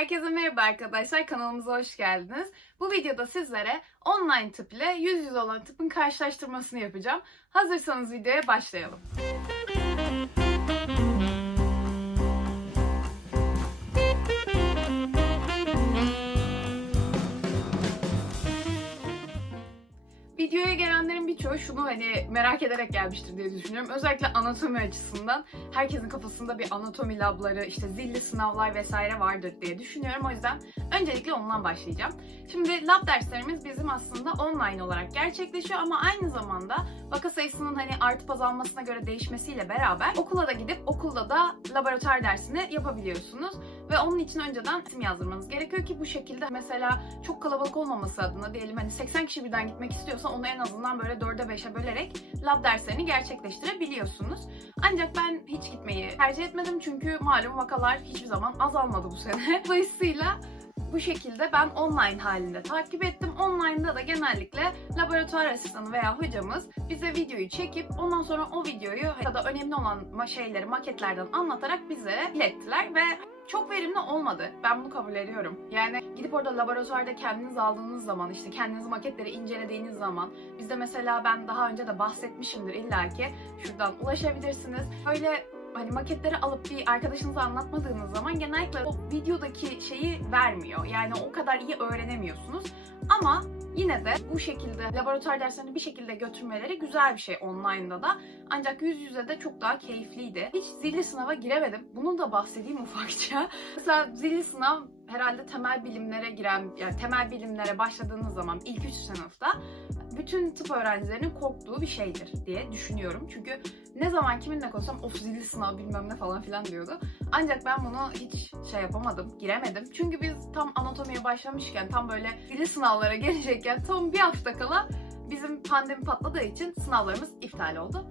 Herkese merhaba arkadaşlar, kanalımıza hoş geldiniz. Bu videoda sizlere online tıp ile yüz yüze olan tıpın karşılaştırmasını yapacağım. Hazırsanız videoya başlayalım. Videoya birçoğu şunu hani merak ederek gelmiştir diye düşünüyorum. Özellikle anatomi açısından herkesin kafasında bir anatomi labları, işte zilli sınavlar vesaire vardır diye düşünüyorum. O yüzden öncelikle ondan başlayacağım. Şimdi lab derslerimiz bizim aslında online olarak gerçekleşiyor ama aynı zamanda vaka sayısının hani artıp azalmasına göre değişmesiyle beraber okula da gidip okulda da laboratuvar dersini yapabiliyorsunuz. Ve onun için önceden isim yazdırmanız gerekiyor ki bu şekilde mesela çok kalabalık olmaması adına diyelim hani 80 kişi birden gitmek istiyorsa onu en azından böyle 4'e 5'e bölerek lab derslerini gerçekleştirebiliyorsunuz. Ancak ben hiç gitmeyi tercih etmedim çünkü malum vakalar hiçbir zaman azalmadı bu sene. Dolayısıyla bu şekilde ben online halinde takip ettim. Online'da da genellikle laboratuvar asistanı veya hocamız bize videoyu çekip ondan sonra o videoyu ya da önemli olan şeyleri maketlerden anlatarak bize ilettiler ve çok verimli olmadı. Ben bunu kabul ediyorum. Yani gidip orada laboratuvarda kendiniz aldığınız zaman, işte kendiniz maketleri incelediğiniz zaman, bizde mesela ben daha önce de bahsetmişimdir illaki, şuradan ulaşabilirsiniz. Böyle hani maketleri alıp bir arkadaşınıza anlatmadığınız zaman genellikle o videodaki şeyi vermiyor. Yani o kadar iyi öğrenemiyorsunuz. Ama yine de bu şekilde laboratuvar derslerini bir şekilde götürmeleri güzel bir şey online'da da. Ancak yüz yüze de çok daha keyifliydi. Hiç zilli sınava giremedim. Bunu da bahsedeyim ufakça. Mesela zilli sınav herhalde temel bilimlere giren, yani temel bilimlere başladığınız zaman ilk üç sınıfta bütün tıp öğrencilerinin korktuğu bir şeydir diye düşünüyorum. Çünkü ne zaman kiminle konuşsam of zilli sınav bilmem ne falan filan diyordu. Ancak ben bunu hiç şey yapamadım, giremedim. Çünkü biz tam anatomiye başlamışken, tam böyle zilli sınavlara gelecekken tam bir hafta kala bizim pandemi patladığı için sınavlarımız iptal oldu.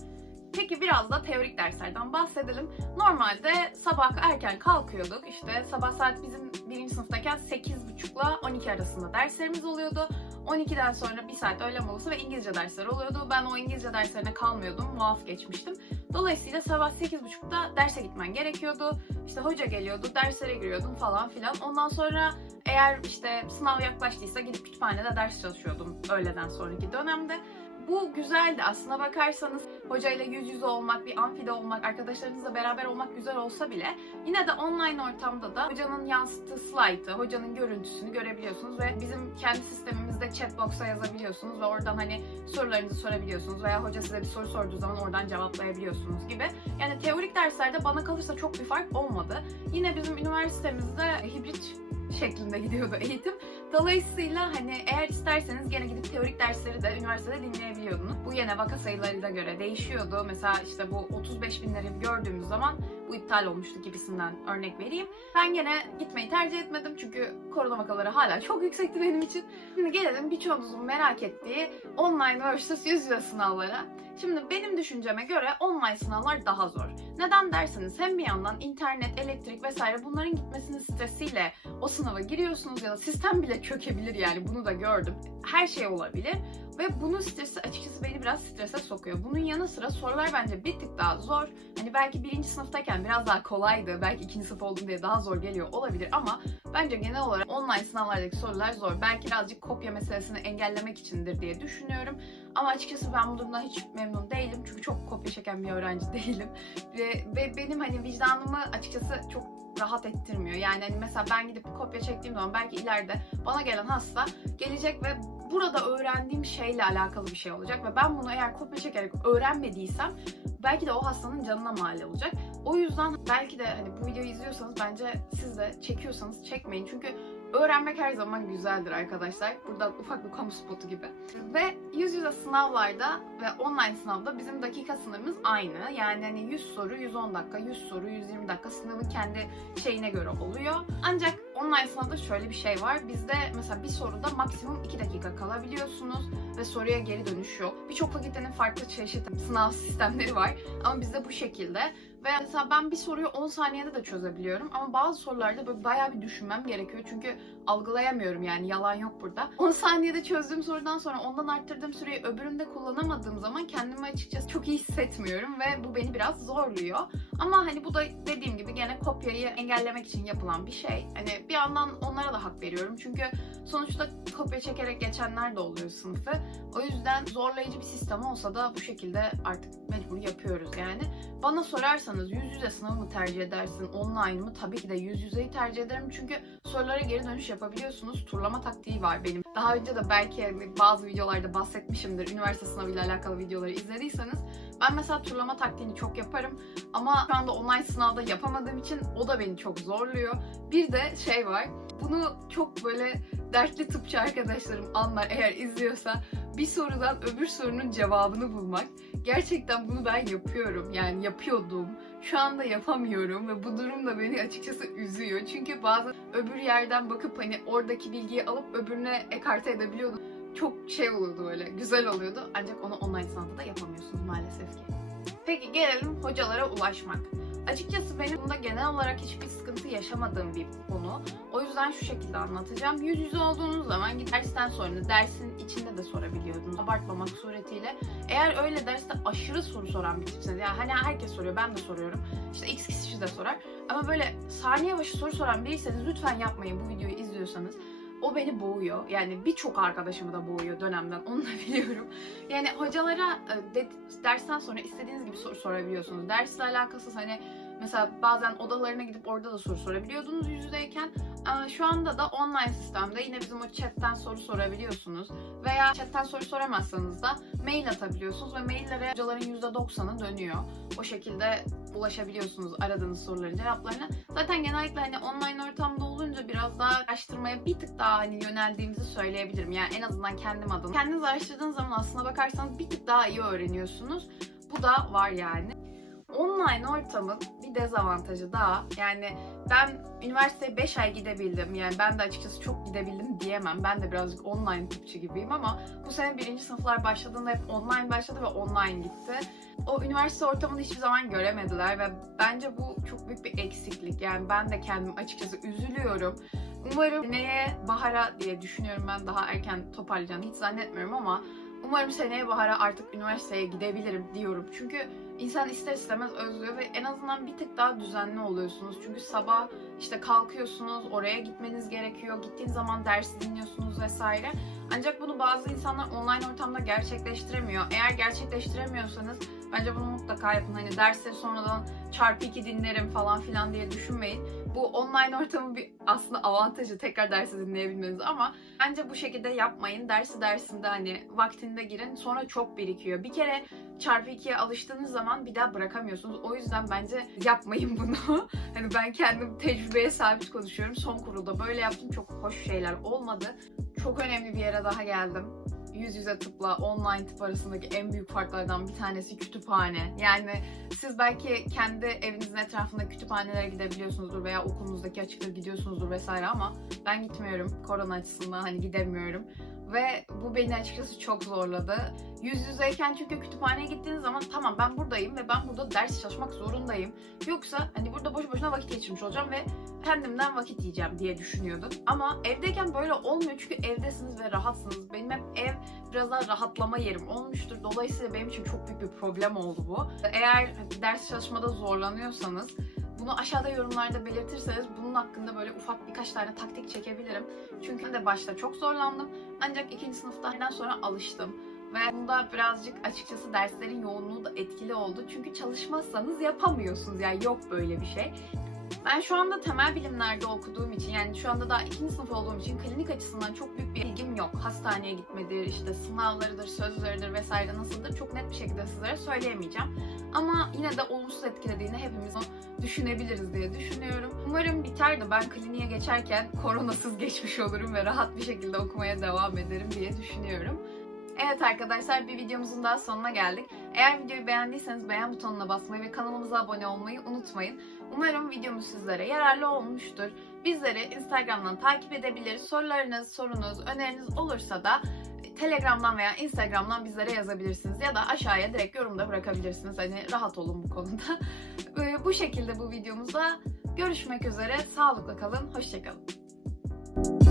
Peki biraz da teorik derslerden bahsedelim. Normalde sabah erken kalkıyorduk. İşte sabah saat bizim birinci sınıftayken 8.30 ile 12 arasında derslerimiz oluyordu. 12'den sonra bir saat öğle molası ve İngilizce dersleri oluyordu. Ben o İngilizce derslerine kalmıyordum, muaf geçmiştim. Dolayısıyla sabah 8.30'da derse gitmen gerekiyordu. İşte hoca geliyordu, derslere giriyordum falan filan. Ondan sonra eğer işte sınav yaklaştıysa gidip kütüphanede ders çalışıyordum öğleden sonraki dönemde. Bu güzeldi aslına bakarsanız hocayla yüz yüze olmak, bir amfide olmak, arkadaşlarınızla beraber olmak güzel olsa bile yine de online ortamda da hocanın yansıttığı slaytı, hocanın görüntüsünü görebiliyorsunuz ve bizim kendi sistemimizde chatbox'a yazabiliyorsunuz ve oradan hani sorularınızı sorabiliyorsunuz veya hoca size bir soru sorduğu zaman oradan cevaplayabiliyorsunuz gibi. Yani teorik derslerde bana kalırsa çok bir fark olmadı. Yine bizim üniversitemizde hibrit şeklinde gidiyordu eğitim. Dolayısıyla hani eğer isterseniz gene gidip teorik dersleri de üniversitede dinleyebiliyordunuz. Bu yine vaka sayılarıyla göre değişiyordu. Mesela işte bu 35 binleri gördüğümüz zaman bu iptal olmuştu gibisinden örnek vereyim. Ben gene gitmeyi tercih etmedim çünkü korona vakaları hala çok yüksekti benim için. Şimdi gelelim birçoğunuzun merak ettiği online vs. yüz yüze sınavlara. Şimdi benim düşünceme göre online sınavlar daha zor. Neden derseniz hem bir yandan internet, elektrik vesaire bunların gitmesinin stresiyle o sınava giriyorsunuz ya da sistem bile çökebilir yani bunu da gördüm. Her şey olabilir ve bunun stresi açıkçası beni biraz strese sokuyor. Bunun yanı sıra sorular bence bir tık daha zor. Hani belki birinci sınıftayken biraz daha kolaydı. Belki ikinci sınıf oldum diye daha zor geliyor olabilir ama bence genel olarak online sınavlardaki sorular zor. Belki birazcık kopya meselesini engellemek içindir diye düşünüyorum. Ama açıkçası ben bu durumdan hiç memnun değilim. Çünkü çok kopya çeken bir öğrenci değilim. Ve, ve benim hani vicdanımı açıkçası çok rahat ettirmiyor. Yani hani mesela ben gidip kopya çektiğim zaman belki ileride bana gelen hasta gelecek ve burada öğrendiğim şeyle alakalı bir şey olacak ve ben bunu eğer kopya çekerek öğrenmediysem belki de o hastanın canına mal olacak. O yüzden belki de hani bu videoyu izliyorsanız bence siz de çekiyorsanız çekmeyin. Çünkü öğrenmek her zaman güzeldir arkadaşlar. Buradan ufak bir kamu spotu gibi. Ve yüz yüze sınavlarda ve online sınavda bizim dakika sınırımız aynı. Yani hani 100 soru 110 dakika, 100 soru 120 dakika sınavın kendi şeyine göre oluyor. Ancak online sınavda şöyle bir şey var. Bizde mesela bir soruda maksimum 2 dakika kalabiliyorsunuz ve soruya geri dönüş yok. Birçok fakültenin farklı çeşit sınav sistemleri var ama bizde bu şekilde. Ve mesela ben bir soruyu 10 saniyede de çözebiliyorum ama bazı sorularda böyle bayağı bir düşünmem gerekiyor. Çünkü algılayamıyorum yani yalan yok burada. 10 saniyede çözdüğüm sorudan sonra ondan arttırdığım süreyi öbüründe kullanamadığım zaman kendimi açıkçası çok iyi hissetmiyorum ve bu beni biraz zorluyor. Ama hani bu da dediğim gibi gene kopyayı engellemek için yapılan bir şey. Hani bir yandan onlara da hak veriyorum. Çünkü sonuçta kopya çekerek geçenler de oluyor sınıfı. O yüzden zorlayıcı bir sistem olsa da bu şekilde artık mecbur yapıyoruz yani. Bana sorarsanız yüz yüze sınav mı tercih edersin, online mı? Tabii ki de yüz yüzeyi tercih ederim çünkü sorulara geri dönüş yapabiliyorsunuz. Turlama taktiği var benim. Daha önce de belki bazı videolarda bahsetmişimdir. Üniversite sınavıyla alakalı videoları izlediyseniz. Ben mesela turlama taktiğini çok yaparım ama şu anda online sınavda yapamadığım için o da beni çok zorluyor. Bir de şey var. Bunu çok böyle dertli tıpçı arkadaşlarım anlar eğer izliyorsa bir sorudan öbür sorunun cevabını bulmak. Gerçekten bunu ben yapıyorum. Yani yapıyordum. Şu anda yapamıyorum ve bu durum da beni açıkçası üzüyor. Çünkü bazen öbür yerden bakıp hani oradaki bilgiyi alıp öbürüne ekarte edebiliyordum. Çok şey oluyordu böyle, güzel oluyordu. Ancak onu online sınavda da yapamıyorsunuz maalesef ki. Peki gelelim hocalara ulaşmak. Açıkçası benim bunda genel olarak hiçbir sıkıntı yaşamadığım bir konu. O yüzden şu şekilde anlatacağım. Yüz yüze olduğunuz zaman dersten sonra dersin içinde de sorabiliyordunuz. Abartmamak suretiyle. Eğer öyle derste aşırı soru soran bir tipseniz, yani hani herkes soruyor, ben de soruyorum. İşte x kişi de sorar. Ama böyle saniye başı soru soran biriyseniz lütfen yapmayın bu videoyu izliyorsanız. O beni boğuyor. Yani birçok arkadaşımı da boğuyor dönemden. Onu da biliyorum. Yani hocalara e, de- dersten sonra istediğiniz gibi soru sorabiliyorsunuz. Dersle alakasız hani mesela bazen odalarına gidip orada da soru sorabiliyordunuz yüz yüzeyken. Şu anda da online sistemde yine bizim o chatten soru sorabiliyorsunuz. Veya chatten soru soramazsanız da mail atabiliyorsunuz ve maillere hocaların %90'ı dönüyor. O şekilde ulaşabiliyorsunuz aradığınız soruların cevaplarına. Zaten genellikle hani online ortamda olunca biraz daha araştırmaya bir tık daha hani yöneldiğimizi söyleyebilirim. Yani en azından kendim adıma. Kendiniz araştırdığınız zaman aslına bakarsanız bir tık daha iyi öğreniyorsunuz. Bu da var yani. Online ortamın bir dezavantajı daha. Yani ben üniversiteye 5 ay gidebildim. Yani ben de açıkçası çok gidebildim diyemem. Ben de birazcık online tıpçı gibiyim ama bu sene birinci sınıflar başladığında hep online başladı ve online gitti. O üniversite ortamını hiçbir zaman göremediler ve bence bu çok büyük bir eksiklik. Yani ben de kendim açıkçası üzülüyorum. Umarım neye bahara diye düşünüyorum ben daha erken toparlayacağını hiç zannetmiyorum ama umarım seneye bahara artık üniversiteye gidebilirim diyorum. Çünkü insan ister istemez özlüyor ve en azından bir tık daha düzenli oluyorsunuz. Çünkü sabah işte kalkıyorsunuz, oraya gitmeniz gerekiyor. Gittiğin zaman ders dinliyorsunuz vesaire. Ancak bunu bazı insanlar online ortamda gerçekleştiremiyor. Eğer gerçekleştiremiyorsanız bence bunu mutlaka yapın. Hani dersleri sonradan çarpı iki dinlerim falan filan diye düşünmeyin. Bu online ortamın bir aslında avantajı tekrar dersi dinleyebilmeniz ama bence bu şekilde yapmayın. Dersi dersinde hani vaktinde girin sonra çok birikiyor. Bir kere çarpı ikiye alıştığınız zaman bir daha bırakamıyorsunuz. O yüzden bence yapmayın bunu. hani ben kendim tecrübeye sabit konuşuyorum. Son kurulda böyle yaptım. Çok hoş şeyler olmadı. Çok önemli bir yere daha geldim. Yüz yüze tıpla online tıp arasındaki en büyük farklardan bir tanesi kütüphane. Yani siz belki kendi evinizin etrafında kütüphanelere gidebiliyorsunuzdur veya okulunuzdaki açıkta gidiyorsunuzdur vesaire ama ben gitmiyorum. Korona açısından hani gidemiyorum. Ve bu beni açıkçası çok zorladı. Yüz yüzeyken çünkü kütüphaneye gittiğiniz zaman tamam ben buradayım ve ben burada ders çalışmak zorundayım. Yoksa hani burada boş boşuna vakit geçirmiş olacağım ve kendimden vakit yiyeceğim diye düşünüyordum. Ama evdeyken böyle olmuyor çünkü evdesiniz ve rahatsınız. Benim hep ev biraz daha rahatlama yerim olmuştur. Dolayısıyla benim için çok büyük bir problem oldu bu. Eğer ders çalışmada zorlanıyorsanız bunu aşağıda yorumlarda belirtirseniz bunun hakkında böyle ufak birkaç tane taktik çekebilirim. Çünkü de başta çok zorlandım. Ancak ikinci sınıftan sonra alıştım. Ve bunda birazcık açıkçası derslerin yoğunluğu da etkili oldu. Çünkü çalışmazsanız yapamıyorsunuz. Yani yok böyle bir şey. Ben şu anda temel bilimlerde okuduğum için yani şu anda daha ikinci sınıf olduğum için klinik açısından çok büyük bir ilgim yok. Hastaneye gitmedir, işte sınavlarıdır, sözleridir vesaire nasıldır çok net bir şekilde sizlere söyleyemeyeceğim. Ama yine de olumsuz etkilediğini hepimiz düşünebiliriz diye düşünüyorum. Umarım biter de ben kliniğe geçerken koronasız geçmiş olurum ve rahat bir şekilde okumaya devam ederim diye düşünüyorum. Evet arkadaşlar bir videomuzun daha sonuna geldik. Eğer videoyu beğendiyseniz beğen butonuna basmayı ve kanalımıza abone olmayı unutmayın. Umarım videomuz sizlere yararlı olmuştur. Bizleri Instagram'dan takip edebilir. Sorularınız, sorunuz, öneriniz olursa da Telegram'dan veya Instagram'dan bizlere yazabilirsiniz ya da aşağıya direkt yorumda bırakabilirsiniz. Hani rahat olun bu konuda. Bu şekilde bu videomuzda görüşmek üzere. Sağlıkla kalın, hoşçakalın.